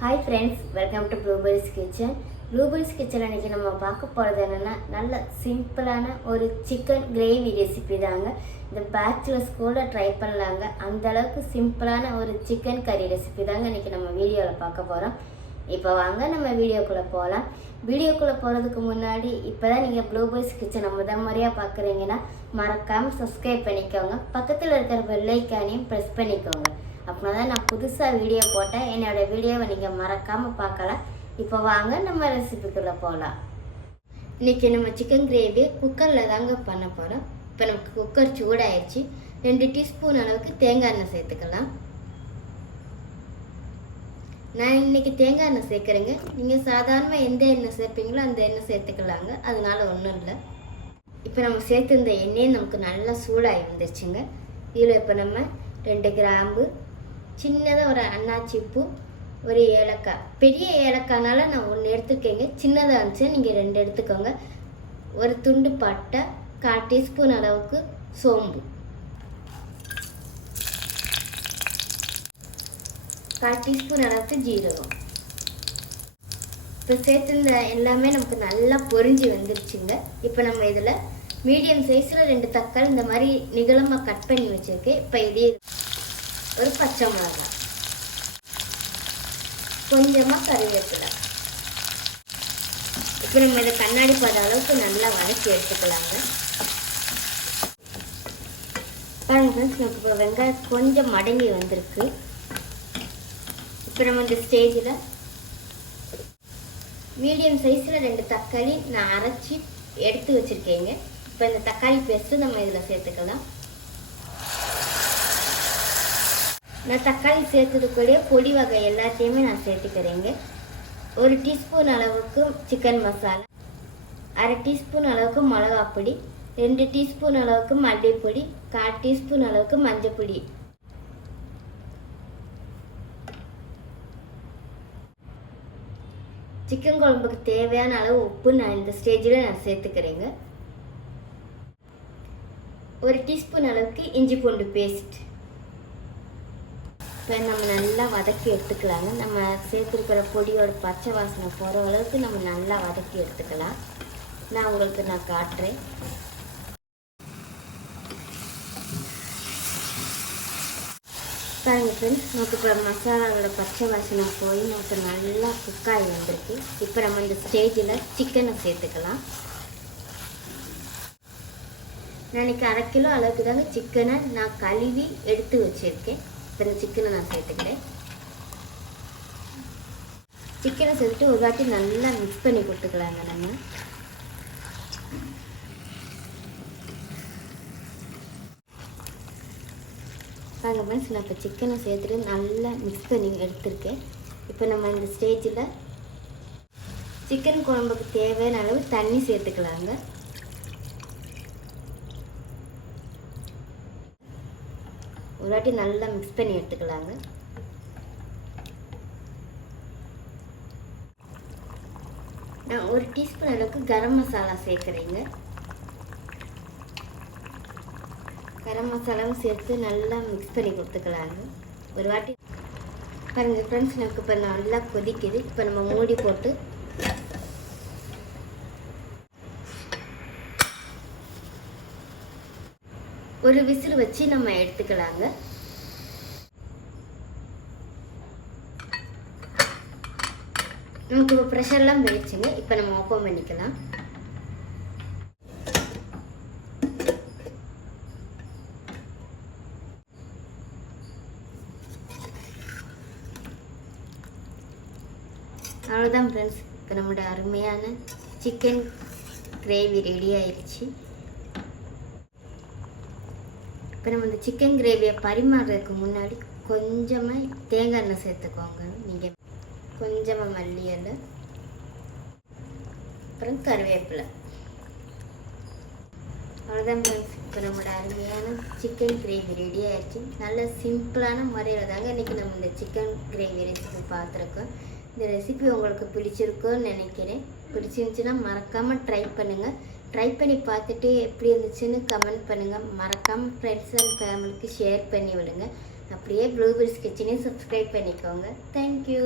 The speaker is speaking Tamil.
Hi friends, welcome to blueberries kitchen. Blueberries kitchen அன்றைக்கி நம்ம பார்க்க போகிறது என்னென்னா, நல்ல சிம்பிளான ஒரு சிக்கன் கிரேவி ரெசிபி தாங்க. இந்த பேச்சுலர்ஸ் கூட ட்ரை பண்ணலாங்க. அந்தளவுக்கு சிம்பிளான ஒரு சிக்கன் கறி ரெசிபி தாங்க இன்றைக்கி நம்ம வீடியோவில் பார்க்க போகிறோம். இப்போ வாங்க நம்ம வீடியோக்குள்ளே போகலாம். வீடியோக்குள்ளே போகிறதுக்கு முன்னாடி இப்போ தான் நீங்கள் ப்ளூபெரிஸ் கிச்சனை முதல் முறையாக பார்க்குறீங்கன்னா மறக்காமல் சப்ஸ்கிரைப் பண்ணிக்கோங்க. பக்கத்தில் இருக்கிற பெல் ஐக்கானையும் ப்ரெஸ் பண்ணிக்கோங்க. அப்படின்னா தான் நான் புதுசாக வீடியோ போட்டேன். என்னோடய வீடியோவை நீங்கள் மறக்காமல் பார்க்கலாம். இப்போ வாங்க நம்ம ரெசிபிக்குள்ளே போகலாம். இன்றைக்கி நம்ம சிக்கன் கிரேவி குக்கரில் தாங்க பண்ண போகிறோம். இப்போ நமக்கு குக்கர் சூடாயிடுச்சு. 2 டீஸ்பூன் அளவுக்கு தேங்காய் எண்ணெய் சேர்த்துக்கலாம். நான் இன்றைக்கி தேங்காய் எண்ணெய் சேர்க்குறேங்க. நீங்கள் சாதாரணமாக எந்த எண்ணெய் சேர்ப்பீங்களோ அந்த எண்ணெய் சேர்த்துக்கலாங்க, அதனால ஒன்றும் இல்லை. இப்போ நம்ம சேர்த்துருந்த எண்ணெயை நமக்கு நல்லா சூடாகி வந்துருச்சுங்க. இதில் இப்போ நம்ம 2 கிராம்பு, சின்னதாக ஒரு அன்னாச்சி பூ, ஒரு ஏலக்காய். பெரிய ஏலக்காய்னால நான் 1 எடுத்துக்கேங்க. சின்னதாக இருந்துச்சு நீங்கள் 2 எடுத்துக்கோங்க. ஒரு துண்டு பட்டை, 1/4 டீஸ்பூன் அளவுக்கு சோம்பு, 1/4 டீஸ்பூன் அளவுக்கு ஜீரகம். இப்போ சேர்த்துருந்த எல்லாமே நமக்கு நல்லா பொரிஞ்சு வந்துருச்சுங்க. இப்போ நம்ம இதில் மீடியம் சைஸில் 2 தக்காளி இந்த மாதிரி நிகழமாக கட் பண்ணி வச்சுருக்கேன். இப்போ இதே ஒரு பச்சை மிளகாய், கொஞ்சமாக கறிவேப்பிலை. இப்போ நம்ம இதை கண்ணாடி பத அளவுக்கு நல்லா வதக்கி எடுத்துக்கலாங்க. பாருங்க ஃப்ரெண்ட்ஸ், நமக்கு இப்போ வெங்காயம் கொஞ்சம் மடங்கி வந்திருக்கு. இப்போ நம்ம இந்த ஸ்டேஜில் மீடியம் சைஸில் 2 தக்காளி நான் அரைச்சி எடுத்து வச்சுருக்கேங்க. இப்போ இந்த தக்காளி பேஸ்ட்டு நம்ம இதில் சேர்த்துக்கலாம். நான் தக்காளி சேர்த்தது கூட பொடி வகை எல்லாத்தையுமே நான் சேர்த்துக்கிறேங்க. 1 டீஸ்பூன் அளவுக்கு சிக்கன் மசாலா, 1/2 டீஸ்பூன் அளவுக்கு மிளகாப்பொடி, 2 டீஸ்பூன் அளவுக்கு மல்லிப்பொடி, 1/4 டீஸ்பூன் அளவுக்கு மஞ்சப்பொடி. சிக்கன் குழம்புக்கு தேவையான அளவு உப்பு நான் இந்த ஸ்டேஜில் நான் சேர்த்துக்கிறேங்க. 1 டீஸ்பூன் அளவுக்கு இஞ்சி பூண்டு பேஸ்ட். இப்போ நம்ம நல்லா வதக்கி எடுத்துக்கலாங்க. நம்ம சேர்த்துருக்கிற பொடியோட பச்சை வாசனை போகிற அளவுக்கு நம்ம நல்லா வதக்கி எடுத்துக்கலாம். நான் உங்களுக்கு காட்டுறேன். பாருங்க ஃப்ரெண்ட்ஸ், நமக்கு இப்போ மசாலாவோட பச்சை வாசனை போய் நமக்கு நல்லா குக்காகி வந்திருக்கு. இப்போ நம்ம இந்த ஸ்டேஜில் சிக்கனை சேர்த்துக்கலாம். நான் இன்றைக்கி 1/2 கிலோ அளவுக்கு தாங்க சிக்கனை நான் கழுவி எடுத்து வச்சுருக்கேன். இப்போ இந்த சிக்கனை நான் சேர்த்துக்கிறேன். சிக்கனை சேர்த்துட்டு ஒரு வாட்டி நல்லா மிக்ஸ் பண்ணி கொடுத்துக்கலாங்க. நம்ம பாருங்க ஃப்ரெண்ட்ஸ், நான் இப்போ சிக்கனை சேர்த்துட்டு நல்லா மிக்ஸ் பண்ணி எடுத்துருக்கேன். இப்போ நம்ம இந்த ஸ்டேஜில் சிக்கன் குழம்புக்கு தேவையான அளவு தண்ணி சேர்த்துக்கலாங்க. ஒரு வாட்டி நல்லா மிக்ஸ் பண்ணி எடுத்துக்கலாங்க. நான் 1 டீஸ்பூன் அளவுக்கு கரம் மசாலா சேர்க்குறேங்க. கரம் மசாலாவும் சேர்த்து நல்லா மிக்ஸ் பண்ணி கொடுத்துக்கலாங்க. ஒரு வாட்டி பாருங்கள் ஃப்ரெண்ட்ஸ், எனக்கு இப்போ நல்லா கொதிக்குது. இப்போ நம்ம மூடி போட்டு ஒரு விசில் வச்சு நம்ம எடுத்துக்கலாங்க. நமக்கு இப்போ ப்ரெஷர்லாம் போயிடுச்சுங்க. இப்போ நம்ம ஓப்பன் பண்ணிக்கலாம். அவ்வளோதான் ஃப்ரெண்ட்ஸ், இப்போ நம்மளோட அருமையான சிக்கன் கிரேவி ரெடி ஆயிடுச்சு. இப்போ நம்ம இந்த சிக்கன் கிரேவியை பரிமாறுறதுக்கு முன்னாடி கொஞ்சமாக தேங்காய் எண்ணெய் சேர்த்துக்கோங்க. நீங்கள் கொஞ்சமாக மல்லி இலை, அப்புறம் கருவேப்பிலை. அவ்வளோதான் ஃப்ரெண்ட்ஸ், இப்போ நம்மளோட அருமையான சிக்கன் கிரேவி ரெடி ஆயிடுச்சு. நல்ல சிம்பிளான முறையில் தாங்க இன்றைக்கி நம்ம இந்த சிக்கன் கிரேவி ரெசிபி பார்த்துருக்கோம். இந்த ரெசிபி உங்களுக்கு பிடிச்சிருக்குன்னு நினைக்கிறேன். பிடிச்சிருந்துச்சுன்னா மறக்காமல் ட்ரை பண்ணுங்கள். ட்ரை பண்ணி பார்த்துட்டு எப்படி இருந்துச்சுன்னு கமெண்ட் பண்ணுங்கள். மறக்காமல் ஃப்ரெண்ட்ஸ் அண்ட் ஃபேமிலிக்கு ஷேர் பண்ணி விடுங்க. அப்படியே ப்ளூபெரிஸ் கிச்சனையும் சப்ஸ்கிரைப் பண்ணிக்கோங்க. தேங்க்யூ.